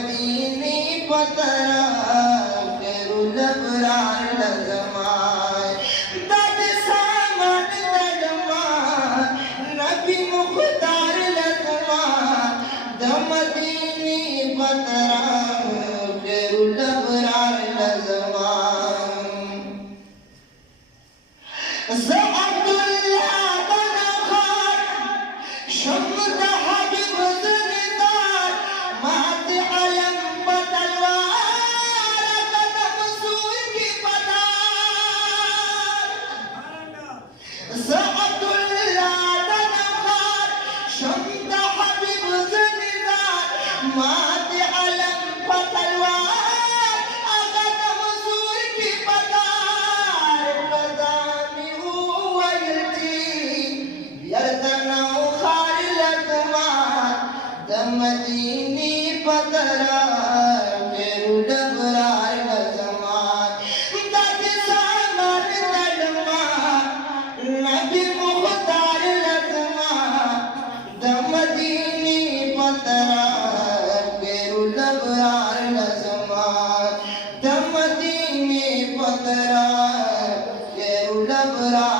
मदीनी पतरा लबरार लजमाए दद सामन दलमा नबी मुख्तार लजमा द मदीनी पतरा लबरार लजमा मदीनी पतरा लबरार लजमा दद सामर दलमा नबी मुख्तार लजमा द मदीनी पतरा लबरार लजमा द मदीनी पतरा लबरार